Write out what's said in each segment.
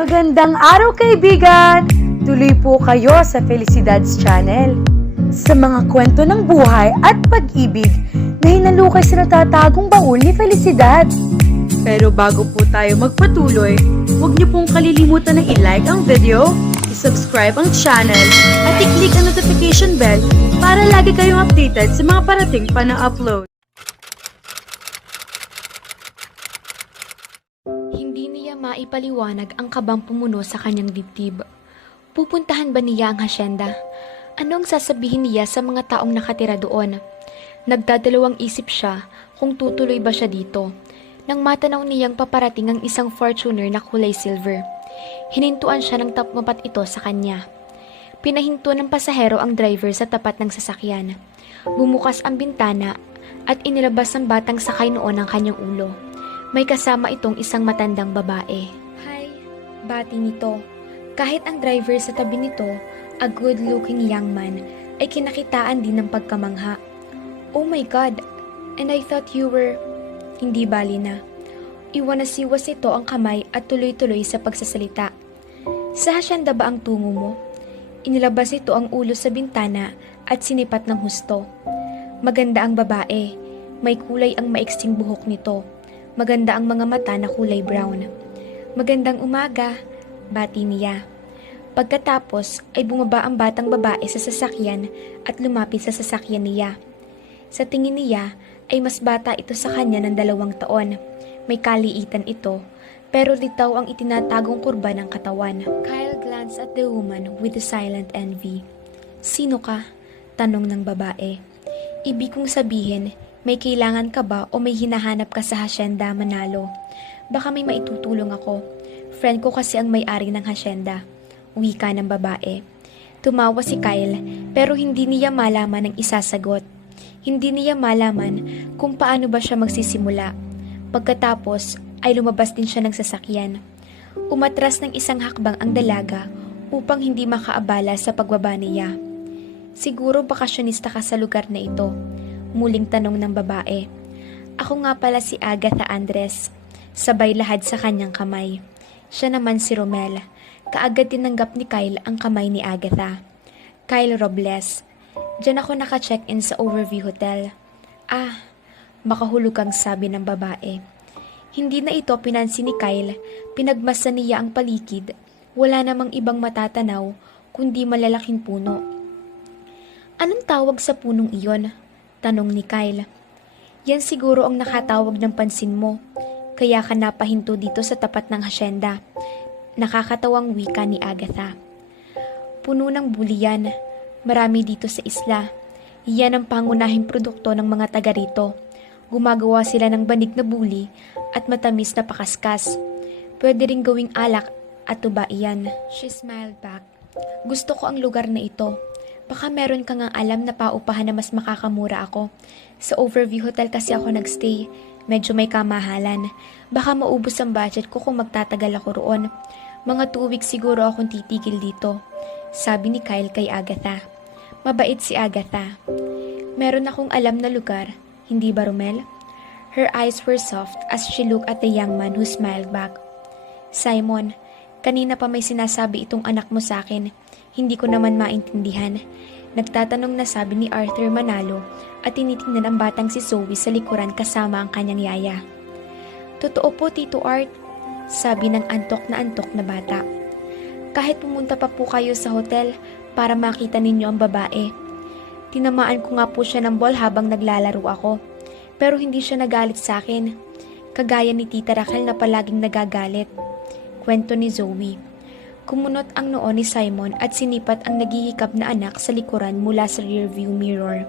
Magandang araw kaibigan! Tuloy po kayo sa Felicidad's Channel. Sa mga kwento ng buhay at pag-ibig na hinalukay sa natatagong baul ni Felicidad. Pero bago po tayo magpatuloy, huwag niyo pong kalilimutan na i-like ang video, i-subscribe ang channel, at i-click ang notification bell para lagi kayong updated sa mga parating pa na upload. Hindi niya maipaliwanag ang kabang pumuno sa kanyang dibdib. Pupuntahan ba niya ang hasyenda? Anong sasabihin niya sa mga taong nakatira doon? Nagdadalawang isip siya kung tutuloy ba siya dito. Nang matanaw niyang paparating ang isang Fortuner na kulay silver. Hinintuan siya ng tapmapat ito sa kanya. Pinahinto ng pasahero ang driver sa tapat ng sasakyan. Bumukas ang bintana at inilabas ang batang sakay noon ang kanyang ulo. May kasama itong isang matandang babae. Hi, bati nito. Kahit ang driver sa tabi nito, a good-looking young man, ay kinakitaan din ng pagkamangha. Oh my God, and I thought you were... Hindi bali na. Iwanasiwas ito ang kamay at tuloy-tuloy sa pagsasalita. Sa hasyenda ba ang tungo mo? Inilabas ito ang ulo sa bintana at sinipat ng husto. Maganda ang babae. May kulay ang maiksing buhok nito. Maganda ang mga mata na kulay brown. Magandang umaga, bati niya. Pagkatapos ay bumaba ang batang babae sa sasakyan at lumapit sa sasakyan niya. Sa tingin niya ay mas bata ito sa kanya ng 2 taon. May kaliitan ito, pero litaw ang itinatagong kurba ng katawan. Kyle glanced at the woman with a silent envy. Sino ka? Tanong ng babae. Ibig kong sabihin, may kailangan ka ba o may hinahanap ka sa hasyenda, Manalo? Baka may maitutulong ako. Friend ko kasi ang may-ari ng hasyenda. Wika ng babae. Tumawa si Kyle pero hindi niya malaman ang isasagot. Hindi niya malaman kung paano ba siya magsisimula. Pagkatapos ay lumabas din siya ng sasakyan. Umatras ng isang hakbang ang dalaga upang hindi makaabala sa pagbaba niya. Siguro bakasyonista ka sa lugar na ito. Muling tanong ng babae. Ako nga pala si Agatha Andres. Sabay lahad sa kanyang kamay. Siya naman si Romel. Kaagad tinanggap ni Kyle ang kamay ni Agatha. Kyle Robles. Diyan ako naka-check-in sa Overview Hotel. Ah, makahulugang sabi ng babae. Hindi na ito pinansin ni Kyle. Pinagmasdan niya ang paligid. Wala namang ibang matatanaw kundi malalaking puno. Anong tawag sa punong iyon? Tanong ni Kyle. Yan siguro ang nakatawag ng pansin mo. Kaya ka napahinto dito sa tapat ng hasyenda. Nakakatawang wika ni Agatha. Puno ng buli yan. Marami dito sa isla. Yan ang pangunahing produkto ng mga taga rito. Gumagawa sila ng banig na buli at matamis na pakaskas. Pwede ring gawing alak at tuba iyan. She smiled back. Gusto ko ang lugar na ito. Baka meron ka ngang alam na paupahan na mas makakamura ako. Sa Overview Hotel kasi ako nagstay. Medyo may kamahalan. Baka maubos ang budget ko kung magtatagal ako roon. Mga 2 weeks siguro akong titigil dito. Sabi ni Kyle kay Agatha. Mabait si Agatha. Meron akong alam na lugar, hindi ba Romel? Her eyes were soft as she looked at the young man who smiled back. Simon, kanina pa may sinasabi itong anak mo sa akin. Hindi ko naman maintindihan. Nagtatanong na sabi ni Arthur Manalo at tinitingnan ang batang si Zoe sa likuran kasama ang kanyang yaya. Totoo po, Tito Art, sabi ng antok na bata. Kahit pumunta pa po kayo sa hotel para makita ninyo ang babae. Tinamaan ko nga po siya ng ball habang naglalaro ako. Pero hindi siya nagalit sa akin. Kagaya ni Tita Raquel na palaging nagagalit. Kwento ni Zoe. Kumunot ang noo ni Simon at sinipat ang naghihikab na anak sa likuran mula sa rearview mirror.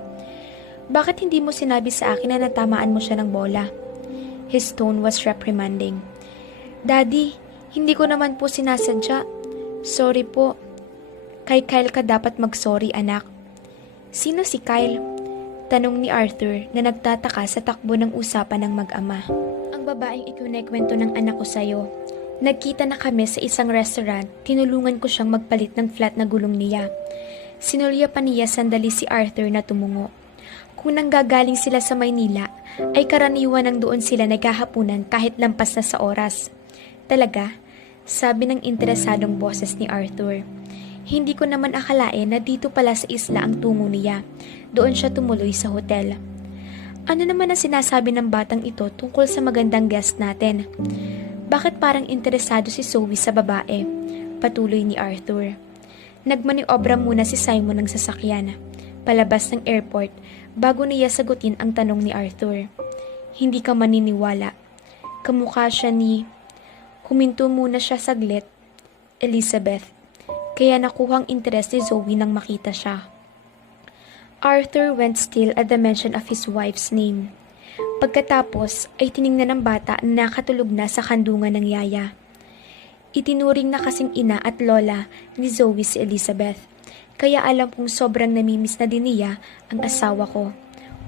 Bakit hindi mo sinabi sa akin na natamaan mo siya ng bola? His tone was reprimanding. Daddy, hindi ko naman po sinasadya. Sorry po. Kay Kyle ka dapat mag-sorry, anak. Sino si Kyle? Tanong ni Arthur na nagtataka sa takbo ng usapan ng mag-ama. Ang babaeng ikinekwento ng anak ko sa'yo. Nagkita na kami sa isang restaurant, tinulungan ko siyang magpalit ng flat na gulong niya. Sinulya pa niya sandali si Arthur na tumungo. Kung nanggagaling sila sa Maynila, ay karaniwan nang doon sila naghahapunan kahit lampas na sa oras. Talaga? sabi ng interesadong boses ni Arthur. Hindi ko naman akalain na dito pala sa isla ang tungo niya. Doon siya tumuloy sa hotel. Ano naman ang sinasabi ng batang ito tungkol sa magandang guest natin? Bakit parang interesado si Zoe sa babae? Patuloy ni Arthur. Nagmaniobra muna si Simon ng sasakyan, palabas ng airport, bago niya sagutin ang tanong ni Arthur. Hindi ka maniniwala. Kamukha siya ni... Huminto muna siya saglit, Elizabeth. Kaya nakuhang interes ni Zoe nang makita siya. Arthur went still at the mention of his wife's name. Pagkatapos ay tiningnan ng bata na nakatulog na sa kandungan ng yaya. Itinuring na kasing ina at lola ni Zoe si Elizabeth. Kaya alam kong sobrang namimiss na din niya ang asawa ko.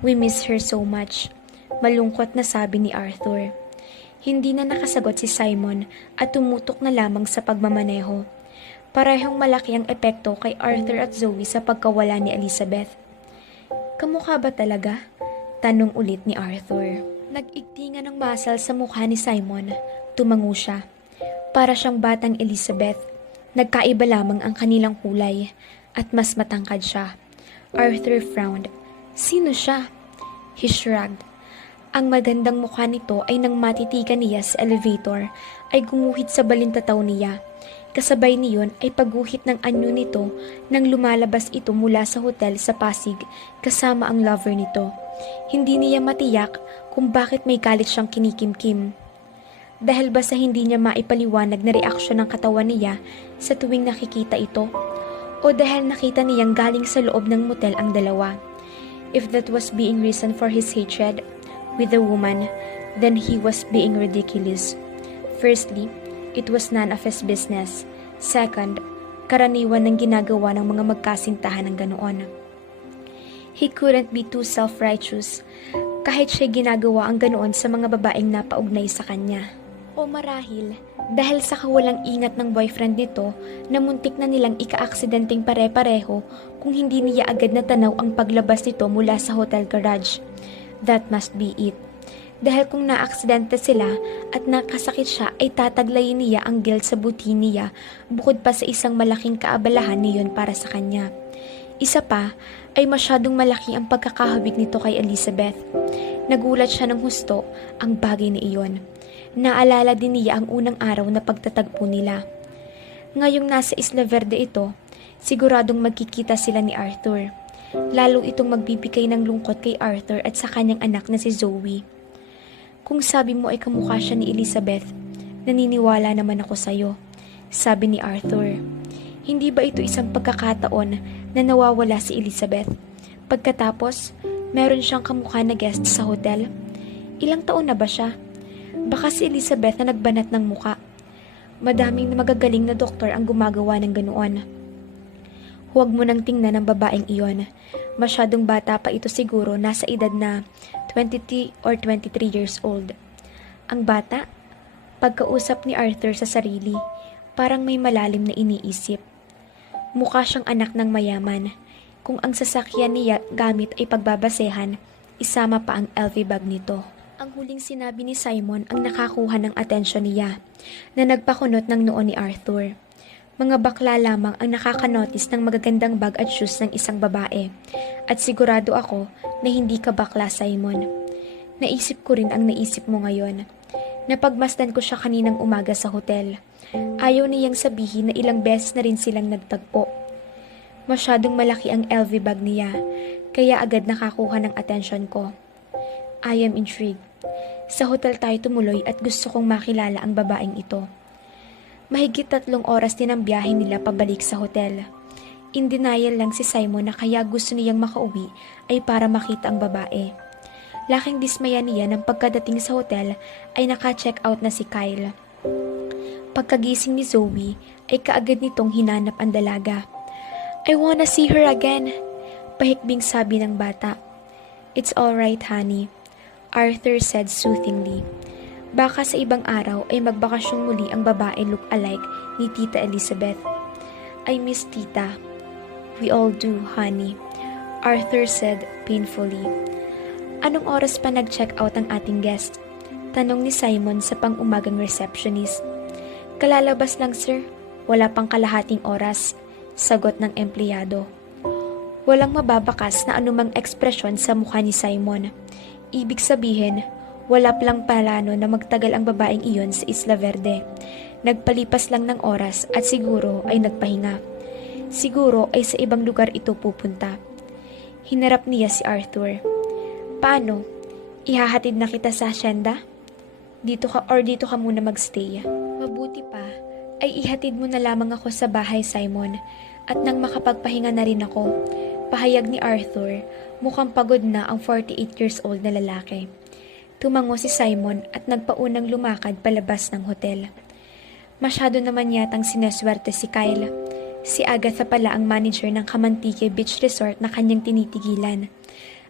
We miss her so much. Malungkot na sabi ni Arthur. Hindi na nakasagot si Simon at tumutok na lamang sa pagmamaneho. Parehong malaki ang epekto kay Arthur at Zoe sa pagkawala ni Elizabeth. Kamukha ba talaga? Tanong ulit ni Arthur. Nag-igtingan ng masal sa mukha ni Simon. Tumango siya. Para siyang batang Elizabeth. Nagkaiba lamang ang kanilang kulay at mas matangkad siya. Arthur frowned. Sino siya? He shrugged. Ang magandang mukha nito ay nang matitigan niya sa elevator ay gumuhit sa balintataw niya. Kasabay niyon ay pagguhit ng anyo nito nang lumalabas ito mula sa hotel sa Pasig kasama ang lover nito. Hindi niya matiyak kung bakit may galit siyang kinikimkim. Dahil ba sa hindi niya maipaliwanag na reaksyon ng katawan niya sa tuwing nakikita ito? O dahil nakita niyang galing sa loob ng motel ang dalawa? If that was being reason for his hatred with the woman, then he was being ridiculous. Firstly, it was none of his business. Second, karaniwan ng ginagawa ng mga magkasintahan ng ganoon. He couldn't be too self-righteous kahit siya ginagawa ang ganoon sa mga babaeng napaugnay sa kanya. O marahil, dahil sa kawalang ingat ng boyfriend nito na muntik na nilang ika-aksidenteng pare-pareho kung hindi niya agad natanaw ang paglabas nito mula sa hotel garage. That must be it. Dahil kung naaksidente sila at nakasakit siya ay tataglayin niya ang guilt sa buti niya bukod pa sa isang malaking kaabalahan niyon para sa kanya. Isa pa ay masyadong malaki ang pagkakahawig nito kay Elizabeth. Nagulat siya ng husto ang bagay na iyon. Naalala din niya ang unang araw na pagtatagpo nila. Ngayong nasa Isla Verde ito, siguradong magkikita sila ni Arthur. Lalo itong magbibigay ng lungkot kay Arthur at sa kanyang anak na si Zoe. Kung sabi mo ay kamukha siya ni Elizabeth, naniniwala naman ako sa'yo, sabi ni Arthur. Hindi ba ito isang pagkakataon na nawawala si Elizabeth? Pagkatapos, meron siyang kamukha na guest sa hotel? Ilang taon na ba siya? Baka si Elizabeth na nagbanat ng muka. Madaming magagaling na doktor ang gumagawa ng ganoon. Huwag mo nang tingnan ang babaeng iyon. Masyadong bata pa ito siguro, nasa edad na 23 or 23 years old. Ang bata, pagkausap ni Arthur sa sarili, parang may malalim na iniisip. Mukha siyang anak ng mayaman. Kung ang sasakyan niya gamit ay pagbabasehan, isama pa ang LV bag nito. Ang huling sinabi ni Simon ang nakakuha ng atensyon niya, na nagpakunot ng noo ni Arthur. Mga bakla lamang ang nakakanotis ng magagandang bag at shoes ng isang babae. At sigurado ako na hindi ka bakla, Simon. Naisip ko rin ang naisip mo ngayon. Napagmasdan ko siya kaninang umaga sa hotel. Ayaw niyang sabihin na ilang beses na rin silang nagtagpo. Masyadong malaki ang LV bag niya, kaya agad nakakuha ng atensyon ko. I am intrigued. Sa hotel tayo tumuloy at gusto kong makilala ang babaeng ito. Mahigit 3 oras din ang biyahe nila pabalik sa hotel. In denial lang si Simon na kaya gusto niyang makauwi ay para makita ang babae. Laking dismaya niya nang pagkadating sa hotel ay naka-check out na si Kyle. Pagkagising ni Zoe ay kaagad nitong hinanap ang dalaga. I wanna see her again, pahikbing sabi ng bata. It's alright, honey, Arthur said soothingly. Baka sa ibang araw ay magbakasyong muli ang babae look-alike ni Tita Elizabeth. I miss Tita. We all do, honey, Arthur said painfully. Anong oras pa nag-check out ang ating guest? Tanong ni Simon sa pang-umagang receptionist. Kalalabas lang, sir. Wala pang kalahating oras, sagot ng empleyado. Walang mababakas na anumang ekspresyon sa mukha ni Simon. Ibig sabihin, wala palang plano na magtagal ang babaeng iyon sa Isla Verde. Nagpalipas lang ng oras at siguro ay nagpahinga. Siguro ay sa ibang lugar ito pupunta. Hinarap niya si Arthur. Paano? Ihahatid na kita sa hacienda? Dito ka muna magstay. Mabuti pa ay ihatid mo na lamang ako sa bahay, Simon. At nang makapagpahinga na rin ako, pahayag ni Arthur, mukhang pagod na ang 48 years old na lalaki. Tumango si Simon at nagpaunang lumakad palabas ng hotel. Masyado naman yatang sineswerte si Kyle. Si Agatha pala ang manager ng Kamantique Beach Resort na kanyang tinitigilan.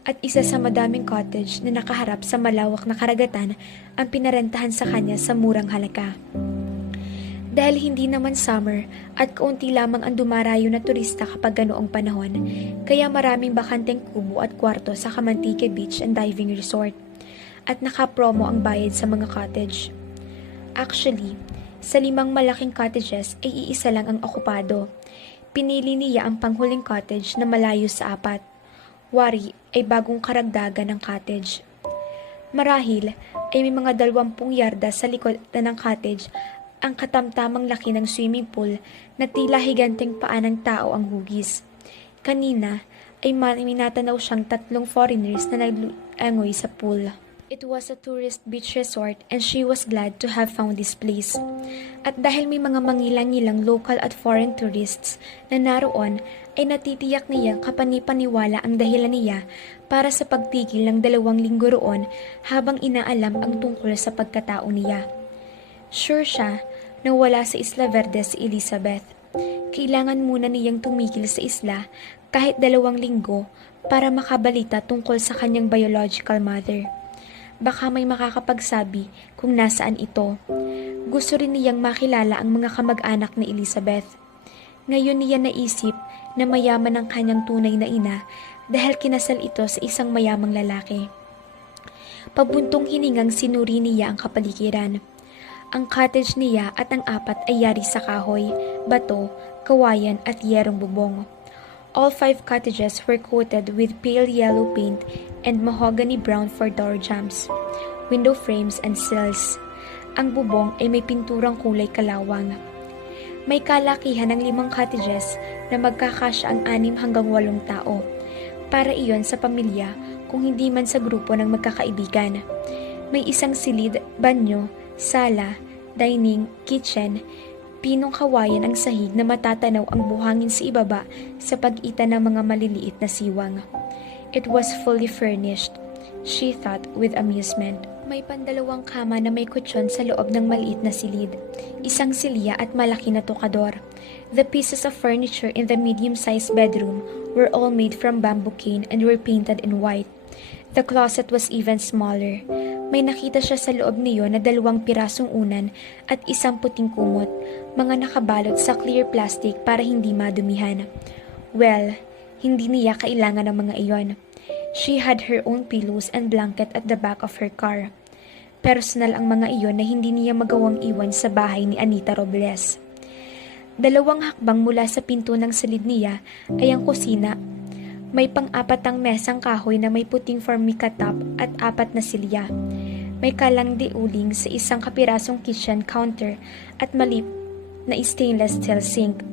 At isa sa madaming cottage na nakaharap sa malawak na karagatan ang pinarentahan sa kanya sa murang halaga. Dahil hindi naman summer at kaunti lamang ang dumarayo na turista kapag ganoong panahon, kaya maraming bakanteng kubo at kwarto sa Kamantique Beach and Diving Resort. At nakapromo ang bayad sa mga cottage. Actually, sa 5 malaking cottages ay iisa lang ang okupado. Pinili niya ang panghuling cottage na malayo sa 4. Wari ay bagong karagdagan ng cottage. Marahil ay may mga 20 yarda sa likod ng cottage ang katamtamang laki ng swimming pool na tila higanteng paa ng tao ang hugis. Kanina ay minatanaw siyang 3 foreigners na naglangoy sa pool. It was a tourist beach resort and she was glad to have found this place. At dahil may mga mangilang-ngilang local at foreign tourists na naroon, ay natitiyak niyang kapanipaniwala ang dahilan niya para sa pagtigil ng 2 linggo roon habang inaalam ang tungkol sa pagkatao niya. Sure siya na wala sa Isla Verde si Elizabeth. Kailangan muna niyang tumigil sa isla kahit 2 linggo para makabalita tungkol sa kanyang biological mother. Baka may makakapagsabi kung nasaan ito. Gusto rin niyang makilala ang mga kamag-anak ni Elizabeth. Ngayon niya naisip na mayaman ang kanyang tunay na ina dahil kinasal ito sa isang mayamang lalaki. Pabuntong hiningang sinuri niya ang kapaligiran. Ang cottage niya at ang 4 ay yari sa kahoy, bato, kawayan at yerong bubong. All 5 cottages were coated with pale yellow paint and mahogany brown for door jambs, window frames and sills. Ang bubong ay may pinturang kulay kalawang. May kalakihan ng 5 cottages na magkakasya ang 6 hanggang 8 tao. Para iyon sa pamilya kung hindi man sa grupo ng magkakaibigan. May isang silid, banyo, sala, dining, kitchen, pinong kawayan ang sahig na matatanaw ang buhangin sa ibaba sa pagitan ng mga maliliit na siwang. It was fully furnished, she thought with amusement. May 2 kama na may kutsyon sa loob ng maliit na silid, isang silya at malaki na tokador. The pieces of furniture in the medium-sized bedroom were all made from bamboo cane and were painted in white. The closet was even smaller. May nakita siya sa loob niyo na 2 pirasong unan at isang puting kumot, mga nakabalot sa clear plastic para hindi madumihan. Well, hindi niya kailangan ng mga iyon. She had her own pillows and blanket at the back of her car. Personal ang mga iyon na hindi niya magawang iwan sa bahay ni Anita Robles. 2 hakbang mula sa pinto ng silid niya ay ang kusina. May pang-4 ang mesang kahoy na may puting formica top at 4 na silya. May kalang uling sa isang kapirasong kitchen counter at malip na stainless steel sink.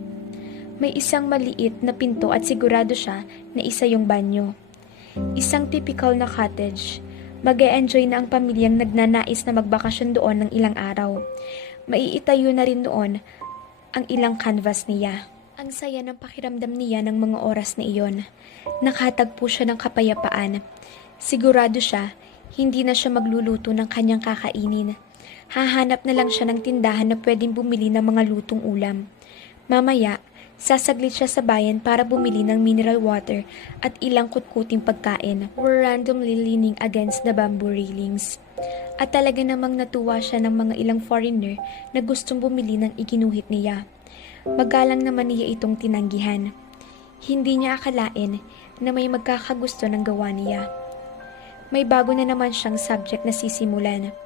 May isang maliit na pinto at sigurado siya na isa yung banyo. Isang typical na cottage. Mag-e-enjoy na ang pamilyang nagnanais na magbakasyon doon ng ilang araw. Maiitayo na rin doon ang ilang canvas niya. Ang saya ng pakiramdam niya ng mga oras na iyon. Nakatagpo siya ng kapayapaan. Sigurado siya, hindi na siya magluluto ng kanyang kakainin. Hahanap na lang siya ng tindahan na pwedeng bumili ng mga lutong ulam. Mamaya, sasaglit siya sa bayan para bumili ng mineral water at ilang kutkuting pagkain. Were randomly leaning against the bamboo railings. At talaga namang natuwa siya ng mga ilang foreigner na gustong bumili ng iginuhit niya. Magalang naman niya itong tinanggihan. Hindi niya akalain na may magkakagusto ng gawa niya. May bago na naman siyang subject na sisimulan.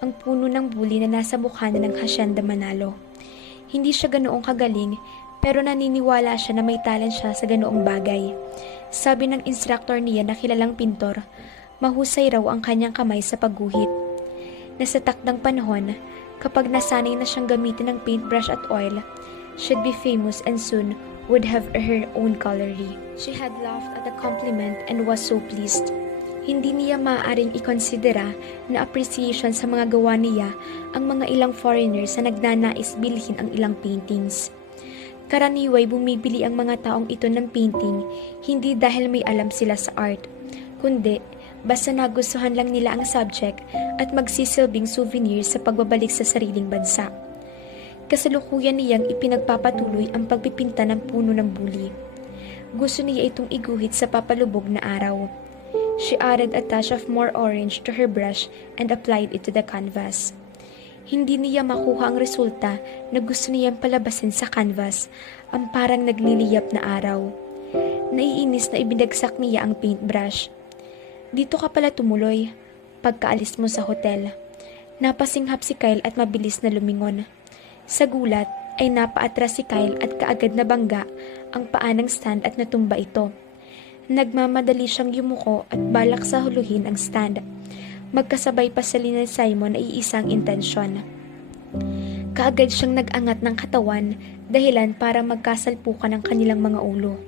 Ang puno ng buli na nasa mukha na ng Hacienda Manalo. Hindi siya ganoong kagaling, pero naniniwala siya na may talent siya sa ganoong bagay. Sabi ng instructor niya na kilalang pintor, mahusay raw ang kanyang kamay sa pagguhit. Nasa takdang panahon, kapag nasanay na siyang gamitin ng paintbrush at oil, she'd be famous and soon would have her own gallery. She had laughed at the compliment and was so pleased. Hindi niya maaaring ikonsidera na appreciation sa mga gawa niya ang mga ilang foreigners na nagnanais bilhin ang ilang paintings. Karaniway bumibili ang mga taong ito ng painting hindi dahil may alam sila sa art, kundi basta nagustuhan lang nila ang subject at magsisilbing souvenir sa pagbabalik sa sariling bansa. Kasalukuyan niyang ipinagpapatuloy ang pagpipinta ng puno ng buli. Gusto niya itong iguhit sa papalubog na araw. She added a touch of more orange to her brush and applied it to the canvas. Hindi niya makuha ang resulta na gusto niyang palabasin sa canvas, ang parang nagliliyap na araw. Naiinis na ibinagsak niya ang paintbrush. Dito ka pala tumuloy, pagkaalis mo sa hotel. Napasinghap si Kyle at mabilis na lumingon. Sa gulat ay napaatras si Kyle at kaagad na bangga ang paa ng stand at natumba ito. Nagmamadali siyang yumuko at balak sa huluhin ang stand. Magkasabay pa sila ni Simon ay iisang intensyon. Kaagad siyang nag-angat ng katawan dahilan para magkasalpukan ang kanilang mga ulo.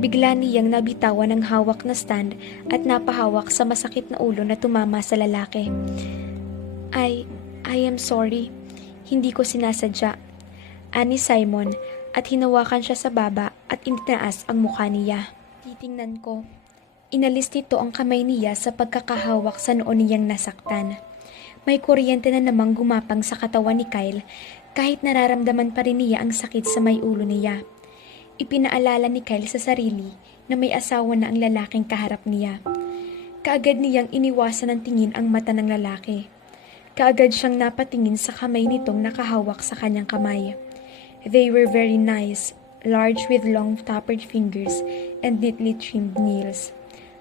Bigla niyang nabitawan ang hawak na stand at napahawak sa masakit na ulo na tumama sa lalaki. I am sorry. Hindi ko sinasadya. Ani Simon at hinawakan siya sa baba at itinaas ang mukha niya. Titingnan ko. Inalis nito ang kamay niya sa pagkakahawak sa noon niyang nasaktan. May kuryente na namang gumapang sa katawan ni Kyle kahit nararamdaman pa rin niya ang sakit sa may ulo niya. Ipinaalala ni Kyle sa sarili na may asawa na ang lalaking kaharap niya. Kaagad niyang iniwasan ng tingin ang mata ng lalaki. Kaagad siyang napatingin sa kamay nitong nakahawak sa kanyang kamay. They were very nice, large with long tapered fingers and neatly trimmed nails.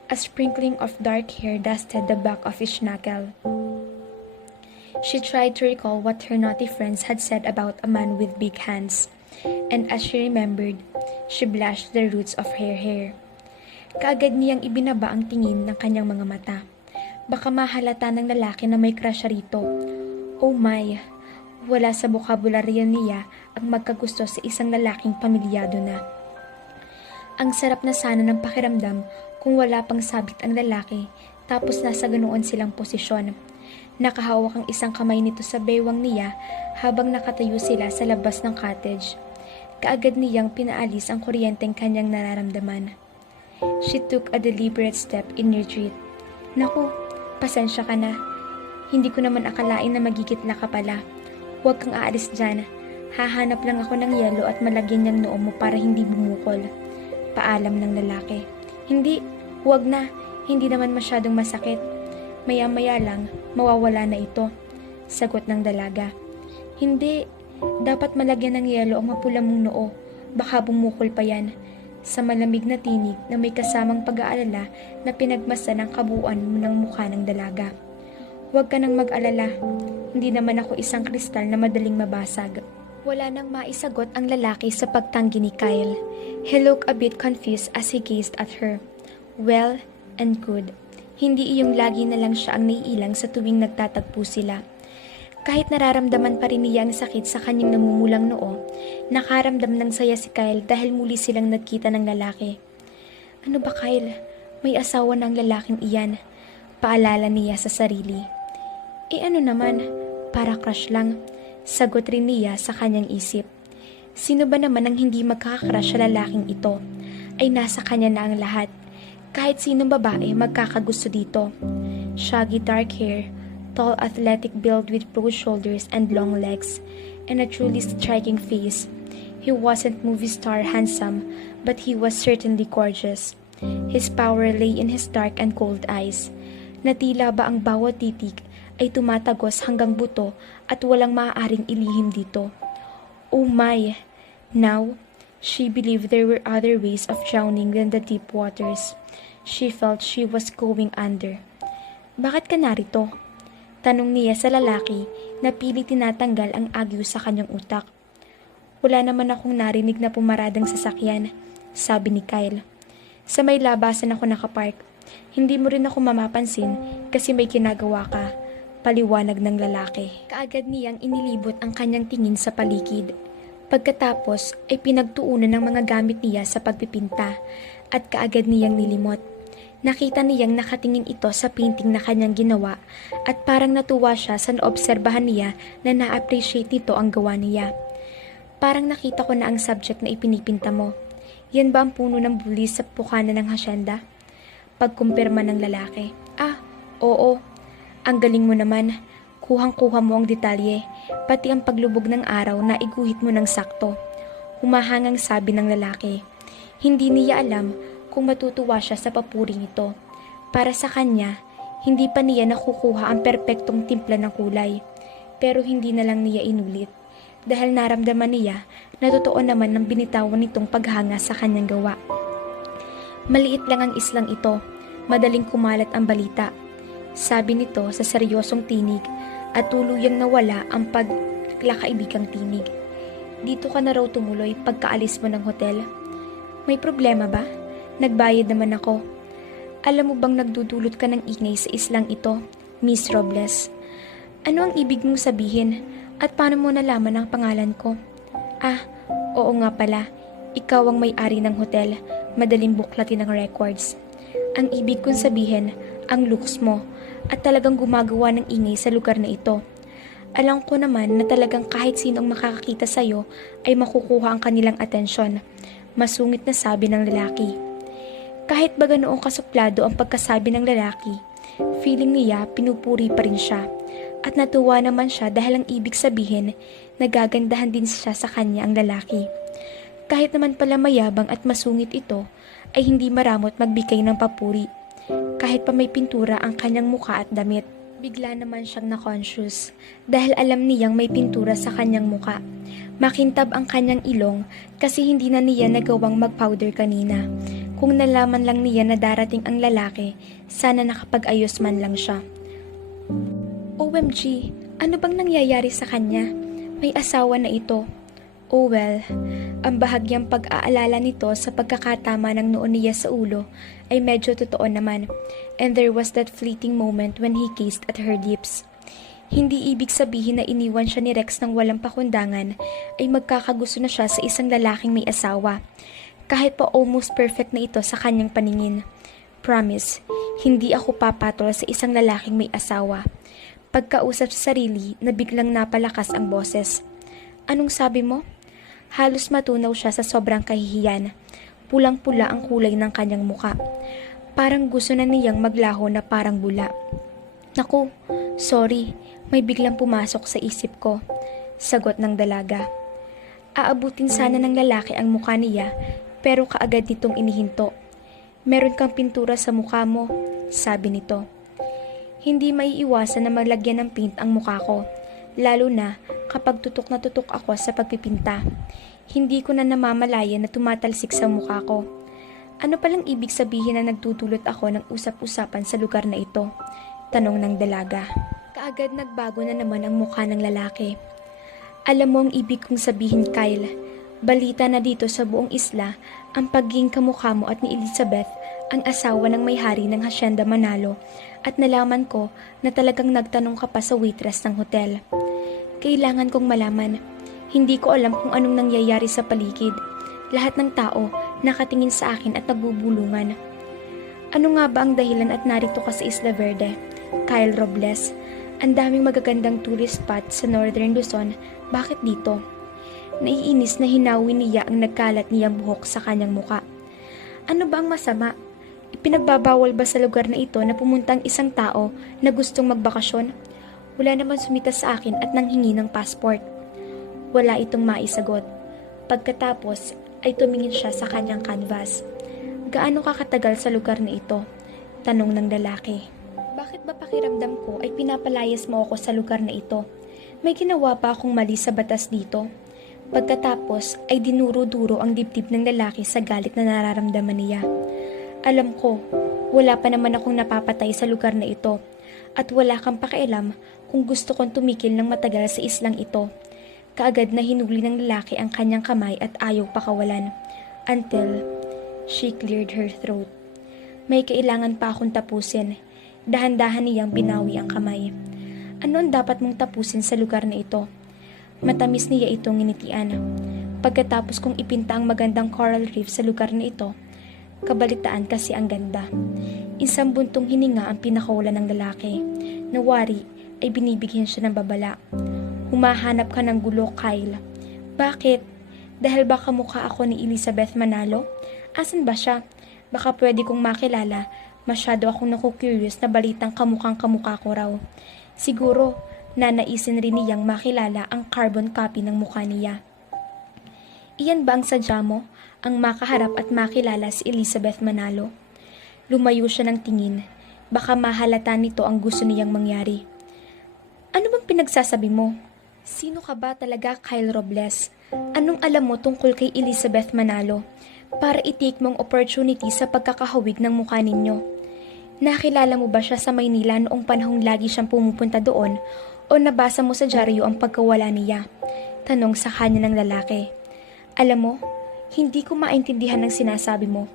A sprinkling of dark hair dusted the back of each knuckle. She tried to recall what her naughty friends had said about a man with big hands, and as she remembered, she blushed the roots of her hair. Kaagad niyang ibinaba ang tingin ng kanyang mga mata. Baka mahalata ng lalaki na may crush siya rito. Oh my! Wala sa bokabularyo niya ang magkagusto sa isang lalaking pamilyado na. Ang sarap na sana ng pakiramdam kung wala pang sabit ang lalaki tapos nasa ganoon silang posisyon. Nakahawak ang isang kamay nito sa bewang niya habang nakatayo sila sa labas ng cottage. Kaagad niyang pinaalis ang kuryenteng kanyang nararamdaman. She took a deliberate step in retreat. Naku, pasensya ka na. Hindi ko naman akalain na magigitla ka pala. Huwag kang aalis dyan. Hahanap lang ako ng yelo at malagyan niyang noo mo para hindi bumukol. Paalam ng lalaki. Hindi, huwag na. Hindi naman masyadong masakit. Maya-maya lang, mawawala na ito. Sagot ng dalaga. Hindi, dapat malagyan ng yelo ang mapula mong noo. Baka bumukol pa yan. Sa malamig na tinig na may kasamang pag-aalala na pinagmasdan ang kabuuan ng mukha ng dalaga. Huwag ka nang mag-alala. Hindi naman ako isang kristal na madaling mabasag. Wala nang maisagot ang lalaki sa pagtanggi ni Kyle. He looked a bit confused as he gazed at her. Well and good. Hindi iyong lagi na lang siya ang naiilang sa tuwing nagtatagpo sila. Kahit nararamdaman pa rin niya ang sakit sa kanyang namumulang noo, nakaramdam ng saya si Kyle dahil muli silang nagkita ng lalaki. Ano ba Kyle? May asawa ng lalaking iyan. Paalala niya sa sarili. Ano naman? Para crush lang. Sagot rin niya sa kanyang isip. Sino ba naman ang hindi magkakakrush sa lalaking ito? Ay nasa kanya na ang lahat. Kahit sinong babae magkakagusto dito. Shaggy dark hair, tall athletic build with broad shoulders and long legs, and a truly striking face. He wasn't movie star handsome, but he was certainly gorgeous. His power lay in his dark and cold eyes. Na tila ba ang bawat titik ay tumatagos hanggang buto at walang maaaring ilihim dito. Oh my! Now, she believed there were other ways of drowning than the deep waters. She felt she was going under. Bakit ka narito? Tanong niya sa lalaki na pilit tinatanggal ang agyo sa kanyang utak. Wala naman akong narinig na pumaradang sasakyan, sabi ni Kyle. Sa may labasan ako nakapark. Hindi mo rin ako mamapansin kasi may ginagawa ka, paliwanag ng lalaki. Kaagad niyang inilibot ang kanyang tingin sa paligid. Pagkatapos ay pinagtuunan ng mga gamit niya sa pagpipinta at kaagad niyang nilimot. Nakita niyang nakatingin ito sa painting na kanyang ginawa at parang natuwa siya sa naobserbahan niya na na-appreciate nito ang gawa niya. Parang nakita ko na ang subject na ipinipinta mo. Yan ba ang puno ng buli sa pukana ng hasyenda? Pagkumpirma ng lalaki. Ah, oo. Ang galing mo naman. Kuhang-kuha mo ang detalye, pati ang paglubog ng araw na iguhit mo ng sakto. Humahangang sabi ng lalaki. Hindi niya alam kung matutuwa siya sa papuring ito. Para sa kanya, hindi pa niya nakukuha ang perpektong timpla ng kulay. Pero hindi na lang niya inulit. Dahil naramdaman niya na totoo naman ang binitawan nitong paghanga sa kanyang gawa. Maliit lang ang islang ito, madaling kumalat ang balita. Sabi nito sa seryosong tinig at tuluyang nawala ang pagkakaibigang tinig. Dito ka na raw tumuloy pagkaalis mo ng hotel. May problema ba? Nagbayad naman ako. Alam mo bang nagdudulot ka ng ingay sa islang ito, Miss Robles? Ano ang ibig mong sabihin at paano mo nalaman ang pangalan ko? Ah, oo nga pala. Ikaw ang may-ari ng hotel. Madaling buklatin ang records. Ang ibig kong sabihin, ang looks mo at talagang gumagawa ng ingay sa lugar na ito. Alam ko naman na talagang kahit sinong makakakita sa'yo ay makukuha ang kanilang atensyon. Masungit na sabi ng lalaki. Kahit ba ganoong kasuplado ang pagkasabi ng lalaki, feeling niya pinupuri pa rin siya. At natuwa naman siya dahil ang ibig sabihin, nagagandahan din siya sa kanya ang lalaki. Kahit naman pala mayabang at masungit ito, ay hindi maramot magbigay ng papuri. Kahit pa may pintura ang kanyang muka at damit. Bigla naman siyang na-conscious dahil alam niyang may pintura sa kanyang muka. Makintab ang kanyang ilong kasi hindi na niya nagawang mag-powder kanina. Kung nalaman lang niya na darating ang lalaki, sana nakapag-ayos man lang siya. OMG, ano bang nangyayari sa kanya? May asawa na ito. Oh well, ang bahagyang pag-aalala nito sa pagkakatama ng noon niya sa ulo ay medyo totoo naman, and there was that fleeting moment when he kissed at her lips. Hindi ibig sabihin na iniwan siya ni Rex ng walang pakundangan ay magkakagusto na siya sa isang lalaking may asawa, kahit pa almost perfect na ito sa kanyang paningin. Promise, hindi ako papatol sa isang lalaking may asawa. Pagkausap sa sarili na biglang napalakas ang boses. Anong sabi mo? Halos matunaw siya sa sobrang kahihiyan. Pulang-pula ang kulay ng kanyang muka. Parang gusto na niyang maglaho na parang bula. Naku, sorry, may biglang pumasok sa isip ko. Sagot ng dalaga. Aabutin sana ng lalaki ang muka niya, pero kaagad nitong inihinto. Meron kang pintura sa muka mo, sabi nito. Hindi maiiwasan na malagyan ng paint ang muka ko, lalo na kapag tutok na tutok ako sa pagpipinta. Hindi ko na namamalaya na tumatalsik sa mukha ko. Ano palang ibig sabihin na nagtutulot ako ng usap-usapan sa lugar na ito? Tanong ng dalaga. Kaagad nagbago na naman ang mukha ng lalaki. Alam mo ang ibig kong sabihin, Kyle. Balita na dito sa buong isla ang pagiging kamukha mo at ni Elizabeth, ang asawa ng may-hari ng Hacienda Manalo, at nalaman ko na talagang nagtanong ka pa sa waitress ng hotel. Kailangan kong malaman. Hindi ko alam kung anong nangyayari sa paligid. Lahat ng tao nakatingin sa akin at nagbubulungan. Ano nga ba ang dahilan at narito ka sa Isla Verde? Kyle Robles. Ang daming magagandang tourist spot sa Northern Luzon. Bakit dito? Naiinis na hinawi niya ang nagkalat niyang buhok sa kanyang muka. Ano ba ang masama? Ipinagbabawal ba sa lugar na ito na pumunta ang isang tao na gustong magbakasyon? Wala naman sumita sa akin at nanghingi ng passport. Wala itong maisagot. Pagkatapos ay tumingin siya sa kanyang canvas. Gaano ka katagal sa lugar na ito? Tanong ng lalaki. Bakit ba pakiramdam ko ay pinapalayas mo ako sa lugar na ito? May ginawa pa akong mali sa batas dito? Pagkatapos ay dinuro-duro ang dibdib ng lalaki sa galit na nararamdaman niya. Alam ko, wala pa naman akong napapatay sa lugar na ito at wala kang pakialam kung gusto kong tumikil ng matagal sa islang ito. Kaagad na hinuli ng lalaki ang kanyang kamay at ayaw pakawalan. Until she cleared her throat. May kailangan pa akong tapusin. Dahan-dahan niyang binawi ang kamay. Ano ang dapat mong tapusin sa lugar na ito? Matamis niya itong nginitian. Pagkatapos kong ipinta ang magandang coral reef sa lugar na ito, kabalitaan kasi ang ganda. Isang buntong hininga ang pinakawalan ng lalaki. Nawari ay binibigyan siya ng babala. Humahanap ka ng gulo, Kyle. Bakit? Dahil ba kamukha ako ni Elizabeth Manalo? Asan ba siya? Baka pwede kong makilala. Masyado akong naku-curious na balitang kamukhang-kamukha ko raw. Siguro, nanaisin rin niyang makilala ang carbon copy ng mukha niya. Iyan ba ang sadya mo? Ang makaharap at makilala si Elizabeth Manalo? Lumayo siya ng tingin. Baka mahalata nito ang gusto niyang mangyari. Ano bang pinagsasabi mo? Sino ka ba talaga, Kyle Robles? Anong alam mo tungkol kay Elizabeth Manalo para i-take mong opportunity sa pagkakahawig ng mukha ninyo? Nakilala mo ba siya sa Maynila noong panahong lagi siyang pumupunta doon o nabasa mo sa dyaryo ang pagkawala niya? Tanong sa kanya ng lalaki. Alam mo, hindi ko maintindihan ang sinasabi mo.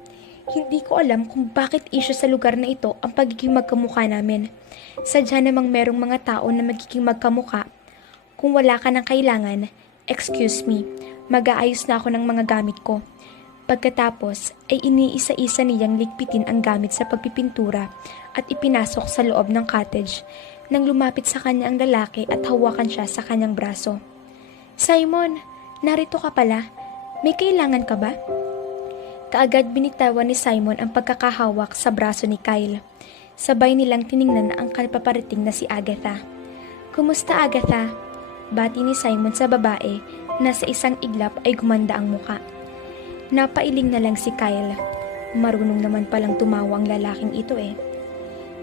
Hindi ko alam kung bakit issue sa lugar na ito ang pagiging magkamukha namin. Sadya namang merong mga tao na magiging magkamukha. Kung wala ka ng kailangan, excuse me, mag-aayos na ako ng mga gamit ko. Pagkatapos ay iniisa-isa niyang ligpitin ang gamit sa pagpipintura at ipinasok sa loob ng cottage nang lumapit sa kanya ang lalaki at hawakan siya sa kanyang braso. Simon, narito ka pala. May kailangan ka ba? Kaagad binitawan ni Simon ang pagkakahawak sa braso ni Kyle. Sabay nilang tiningnan ang kalpaparating na si Agatha. Kumusta, Agatha? Bati ni Simon sa babae na sa isang iglap ay gumanda ang muka. Napailing na lang si Kyle. Marunong naman palang tumawa ang lalaking ito eh.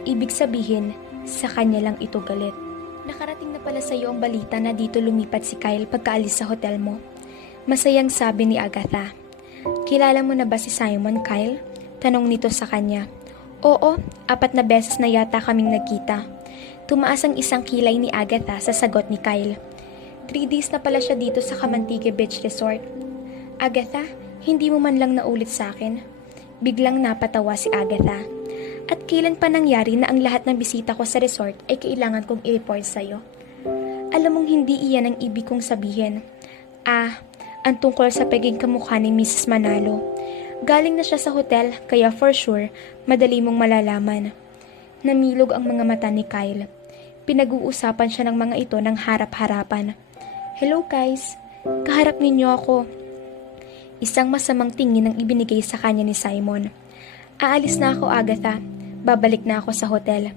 Ibig sabihin, sa kanya lang ito galit. Nakarating na pala sa iyo ang balita na dito lumipat si Kyle pagkaalis sa hotel mo. Masayang sabi ni Agatha. Kilala mo na ba si Simon, Kyle? Tanong nito sa kanya. Oo, 4 na beses na yata kaming nagkita. Tumaas ang isang kilay ni Agatha sa sagot ni Kyle. 3 days na pala siya dito sa Kamantige Beach Resort. Agatha, hindi mo man lang naulit sa akin. Biglang napatawa si Agatha. At kailan pa nangyari na ang lahat ng bisita ko sa resort ay kailangan kong i-report sa'yo? Alam mong hindi iyan ang ibig kong sabihin. Ang tungkol sa pagiging kamukha ni Mrs. Manalo. Galing na siya sa hotel, kaya for sure, madali mong malalaman. Namilog ang mga mata ni Kyle. Pinag-uusapan siya ng mga ito ng harap-harapan. Hello guys, kaharap ninyo ako. Isang masamang tingin ang ibinigay sa kanya ni Simon. Aalis na ako, Agatha. Babalik na ako sa hotel.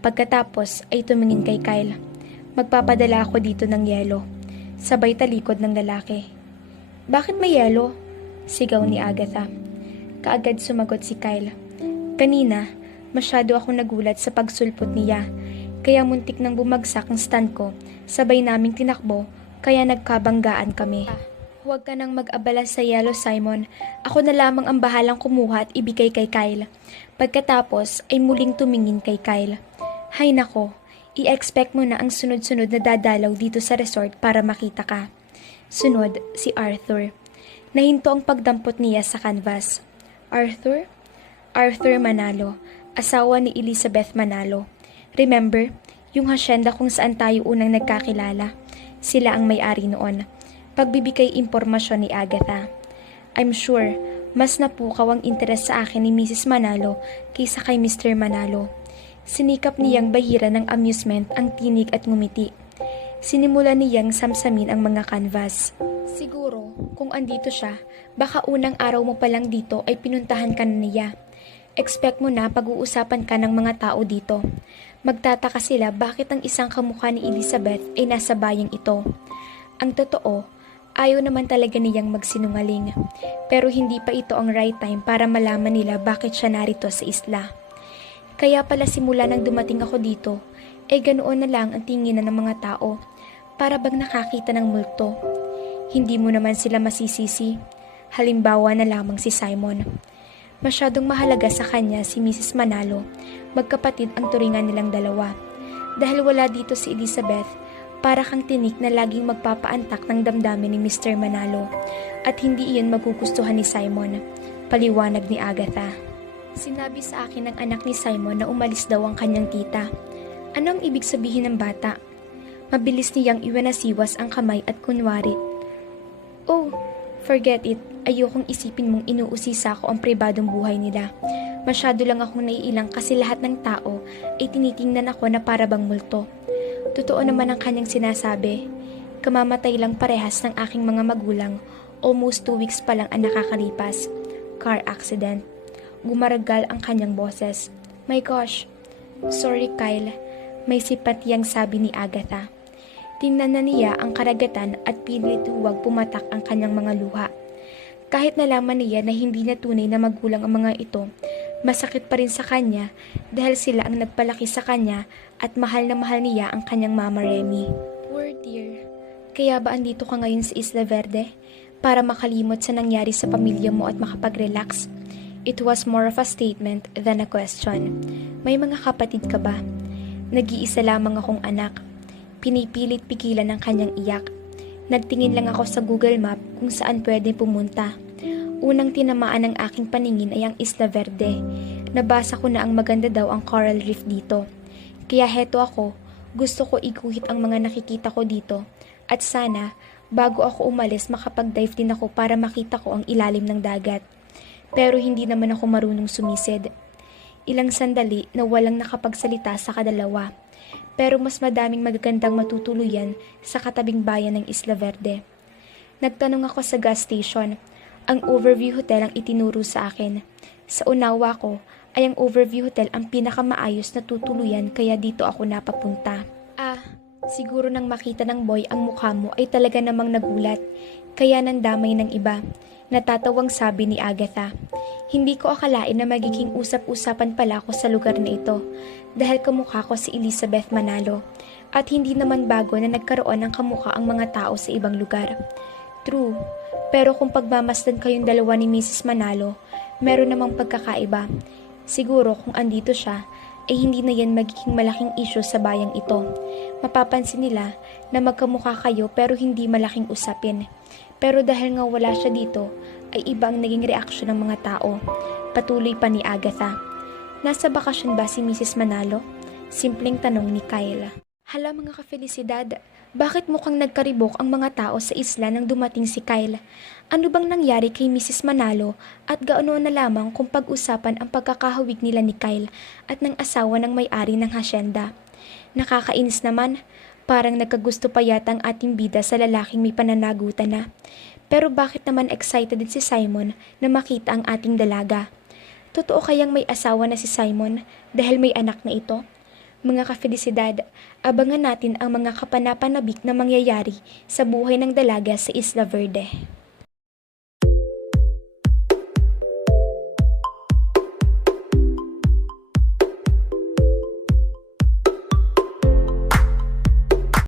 Pagkatapos ay tumingin kay Kyle. Magpapadala ako dito ng yelo. Sabay talikod ng lalaki. Bakit may yelo? Sigaw ni Agatha. Kaagad sumagot si Kyle. Kanina, masyado akong nagulat sa pagsulpot niya. Kaya muntik nang bumagsak ang stand ko. Sabay naming tinakbo, kaya nagkabanggaan kami. Huwag ka nang mag-abala sa yelo, Simon. Ako na lamang ang bahalang kumuha at ibigay kay Kyle. Pagkatapos ay muling tumingin kay Kyle. Hay nako, i-expect mo na ang sunod-sunod na dadalaw dito sa resort para makita ka. Sunod, si Arthur. Nahinto ang pagdampot niya sa canvas. Arthur? Arthur Manalo, asawa ni Elizabeth Manalo. Remember, yung hasyenda kung saan tayo unang nagkakilala? Sila ang may-ari noon. Pagbibigay impormasyon ni Agatha. I'm sure, mas napukaw ang interes sa akin ni Mrs. Manalo kaysa kay Mr. Manalo. Sinikap niyang bahira ng amusement ang tinig at ngumiti. Sinimula niyang samsamin ang mga canvas. Siguro, kung andito siya, baka unang araw mo pa lang dito ay pinuntahan ka na niya. Expect mo na pag-uusapan ka ng mga tao dito. Magtataka sila bakit ang isang kamukha ni Elizabeth ay nasa bayang ito. Ang totoo, ayaw naman talaga niyang magsinungaling. Pero hindi pa ito ang right time para malaman nila bakit siya narito sa isla. Kaya pala simula nang dumating ako dito, ganoon na lang ang tinginan ng mga tao. Para bang nakakita ng multo. Hindi mo naman sila masisisi. Halimbawa na lamang si Simon. Masyadong mahalaga sa kanya si Mrs. Manalo. Magkapatid ang turingan nilang dalawa. Dahil wala dito si Elizabeth, Para kang tinik na laging magpapaantak ng damdamin ni Mr. Manalo at hindi iyon magugustuhan ni Simon, paliwanag ni Agatha. Sinabi sa akin ng anak ni Simon na umalis daw ang kanyang tita. Ano ang ibig sabihin ng bata? Mabilis niyang iwanasiwas ang kamay at kunwari, "Oh, forget it. Ayokong isipin mong inuusisa ko ang pribadong buhay nila. Masyado lang akong naiilang kasi lahat ng tao ay tinitingnan ako na para bang multo." Totoo naman ang kanyang sinasabi. Kamamatay lang parehas ng aking mga magulang, almost 2 weeks pa lang ang nakakalipas. Car accident. Gumaragal ang kanyang boses. My gosh. Sorry Kyle. May simpatiyang sabi ni Agatha. Tingnan na niya ang karagatan at pilit huwag pumatak ang kanyang mga luha. Kahit nalaman niya na hindi na tunay na magulang ang mga ito, masakit pa rin sa kanya dahil sila ang nagpalaki sa kanya at mahal na mahal niya ang kanyang mama Remy. Poor dear. Kaya ba andito ka ngayon sa Isla Verde? Para makalimot sa nangyari sa pamilya mo at makapag-relax? It was more of a statement than a question. May mga kapatid ka ba? Nag-iisa lamang akong anak. Pinipilit pigilan ang kanyang iyak. Nagtingin lang ako sa Google Map kung saan pwede pumunta. Unang tinamaan ng aking paningin ay ang Isla Verde. Nabasa ko na ang maganda daw ang coral reef dito. Kaya heto ako, gusto ko iguhit ang mga nakikita ko dito. At sana, bago ako umalis makapag-dive din ako para makita ko ang ilalim ng dagat. Pero hindi naman ako marunong sumisid. Ilang sandali na walang nakapagsalita sa kadalawa. Pero mas madaming magagandang matutuluyan sa katabing bayan ng Isla Verde. Nagtanong ako sa gas station. Ang Overview Hotel ang itinuro sa akin. Sa unawa ko ay ang Overview Hotel ang pinakamaayos na tutuluyan kaya dito ako napapunta. Siguro nang makita ng boy ang mukha mo ay talaga namang nagulat. Kaya nandamay ng iba. Natatawang sabi ni Agatha. Hindi ko akalain na magiging usap-usapan pala ako sa lugar na ito dahil kamukha ko si Elizabeth Manalo at hindi naman bago na nagkaroon ng kamukha ang mga tao sa ibang lugar. True, pero kung pagmamasdan kayong dalawa ni Mrs. Manalo, meron namang pagkakaiba. Siguro kung andito siya, ay hindi na yan magiging malaking issue sa bayang ito. Mapapansin nila na magkamukha kayo pero hindi malaking usapin. Pero dahil nga wala siya dito, ay ibang naging reaksyon ng mga tao. Patuloy pa ni Agatha. Nasa bakasyon ba si Mrs. Manalo? Simpleng tanong ni Kyle. Hala mga ka-felicidad, bakit mukhang nagkaribok ang mga tao sa isla nang dumating si Kyle? Ano bang nangyari kay Mrs. Manalo at gaano na lamang kung pag-usapan ang pagkakahawig nila ni Kyle at ng asawa ng may-ari ng hasyenda? Nakakainis naman. Parang nagkagusto pa yata ang ating bida sa lalaking may pananagutan na. Pero bakit naman excited din si Simon na makita ang ating dalaga? Totoo kayang may asawa na si Simon dahil may anak na ito? Mga ka-felicidad, abangan natin ang mga kapanapanabik na mangyayari sa buhay ng dalaga sa Isla Verde.